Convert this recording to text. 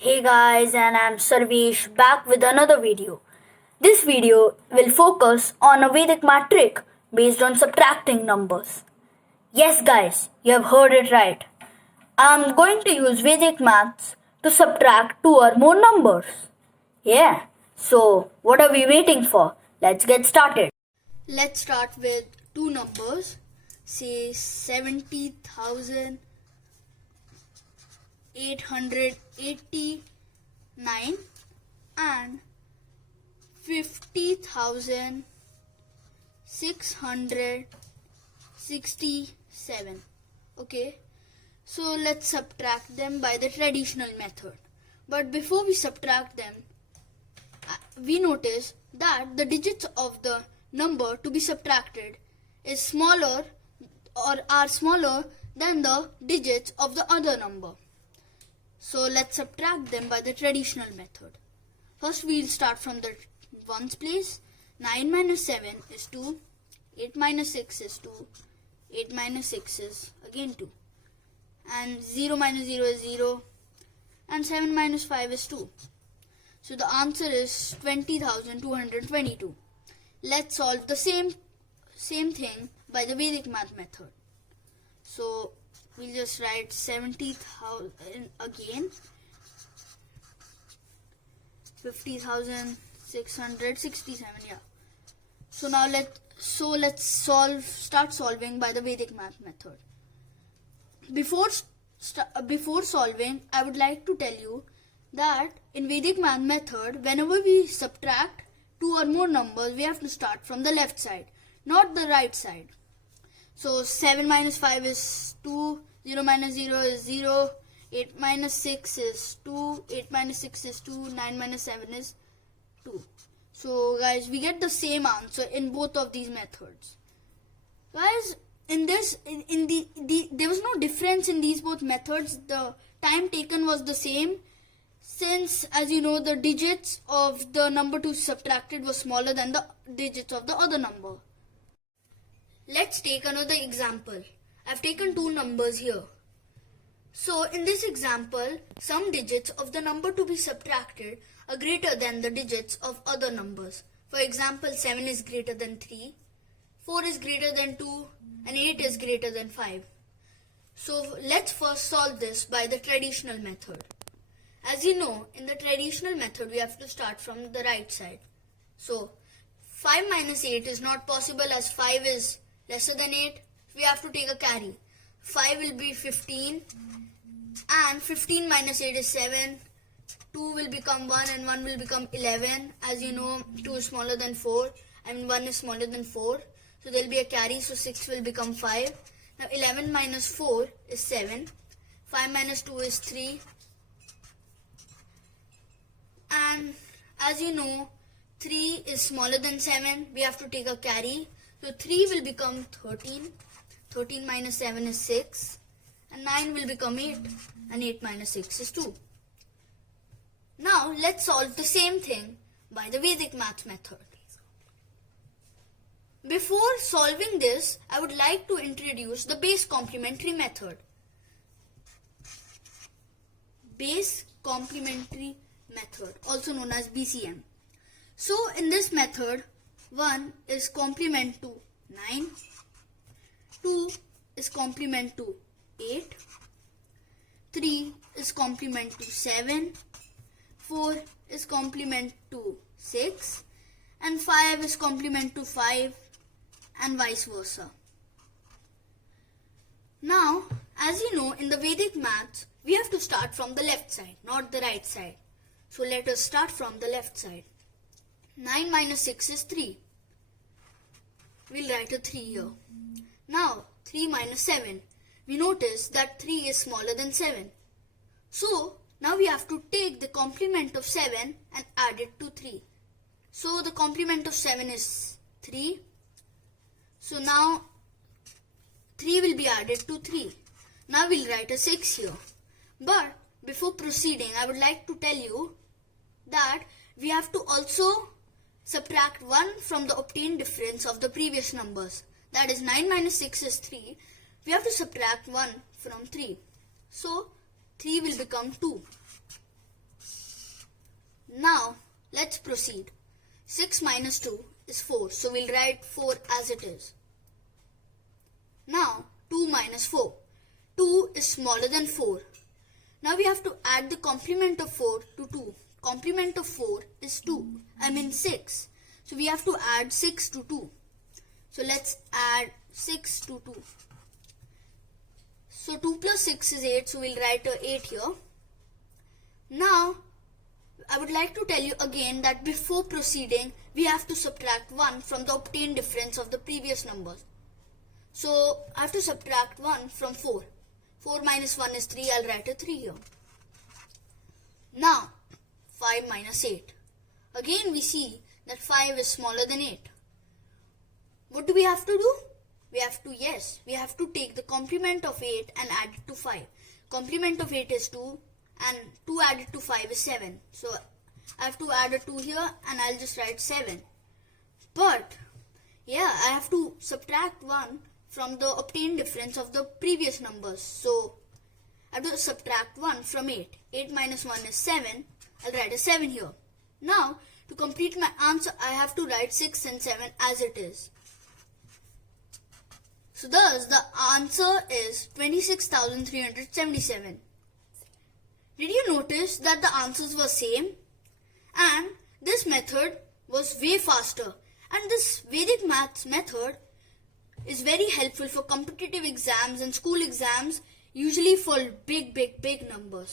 Hey guys, and I'm Sarvesh back with another video. This video will focus on a Vedic Math trick based on subtracting numbers. Yes guys, you have heard it right. I'm going to use Vedic Maths to subtract two or more numbers. Yeah, so what are we waiting for? Let's get started. Let's start with two numbers, say 70,889 and 50,667. Okay, so let's subtract them by the traditional method. But before we subtract them, we notice that the digits of the number to be subtracted is smaller or are smaller than the digits of the other number. So let's subtract them by the traditional method. First we'll start from the ones place. 9 minus 7 is 2. 8 minus 6 is 2. 8 minus 6 is again 2. And 0 minus 0 is 0. And 7 minus 5 is 2. So the answer is 20,222. Let's solve the same thing by the Vedic math method. So we'll just write 70,000 again. 50,667, yeah. So now let's start solving by the Vedic math method. Before solving, I would like to tell you that in Vedic math method, whenever we subtract two or more numbers, we have to start from the left side, not the right side. So 7 minus 5 is 2, 0 minus 0 is 0, 8 minus 6 is 2, 8 minus 6 is 2, 9 minus 7 is 2. So guys, we get the same answer in both of these methods. Guys, there was no difference in these both methods. The time taken was the same, since, as you know, the digits of the number to be subtracted was smaller than the digits of the other number. Let's take another example. I've taken two numbers here. So in this example, some digits of the number to be subtracted are greater than the digits of other numbers. For example, 7 is greater than 3, 4 is greater than 2, and 8 is greater than 5. So let's first solve this by the traditional method. As you know, in the traditional method, we have to start from the right side. So 5 minus 8 is not possible, as 5 is lesser than 8. We have to take a carry. 5 will be 15, and 15 minus 8 is 7. 2 will become 1 and 1 will become 11. As you know, 2 is smaller than 4 and 1 is smaller than 4. So there will be a carry, so 6 will become 5. Now 11 minus 4 is 7. 5 minus 2 is 3. And as you know, 3 is smaller than 7. We have to take a carry. So 3 will become 13. 13 minus 7 is 6. And 9 will become 8. And 8 minus 6 is 2. Now let's solve the same thing by the Vedic math method. Before solving this, I would like to introduce the base complementary method. Base complementary method, also known as BCM. So in this method, 1 is complement to 9, 2 is complement to 8, 3 is complement to 7, 4 is complement to 6, and 5 is complement to 5, and vice versa. Now, as you know, in the Vedic maths, we have to start from the left side, not the right side. So let us start from the left side. 9 minus 6 is 3. We'll write a 3 here. Now 3 minus 7. We notice that 3 is smaller than 7. So now we have to take the complement of 7 and add it to 3. So the complement of 7 is 3. So now 3 will be added to 3. Now we'll write a 6 here. But before proceeding, I would like to tell you that we have to also subtract 1 from the obtained difference of the previous numbers. That is 9 minus 6 is 3. We have to subtract 1 from 3. So 3 will become 2. Let's proceed. 6 minus 2 is 4, so we'll write 4 as it is. Now 2 minus 4. 2 is smaller than 4. Now we have to add the complement of 4 to 2. Complement of 4 is 6. So we have to add 6 to 2. So let's add 6 to 2. So 2 plus 6 is 8, so we'll write a 8 here. Now I would like to tell you again that before proceeding, we have to subtract 1 from the obtained difference of the previous numbers. So I have to subtract 1 from 4. 4 minus 1 is 3, I'll write a 3 here. Now 5 minus 8. Again we see that 5 is smaller than 8. What do we have to do? We have to take the complement of 8 and add it to 5. Complement of 8 is 2 and 2 added to 5 is 7. So I have to add a 2 here and I'll just write 7. But I have to subtract 1 from the obtained difference of the previous numbers. So I have to subtract 1 from 8. 8 minus 1 is 7. I'll write a 7 here. Now to complete my answer, I have to write 6 and 7 as it is. So thus the answer is 26,377. Did you notice that the answers were same? And this method was way faster. And this Vedic Maths method is very helpful for competitive exams and school exams, usually for big numbers.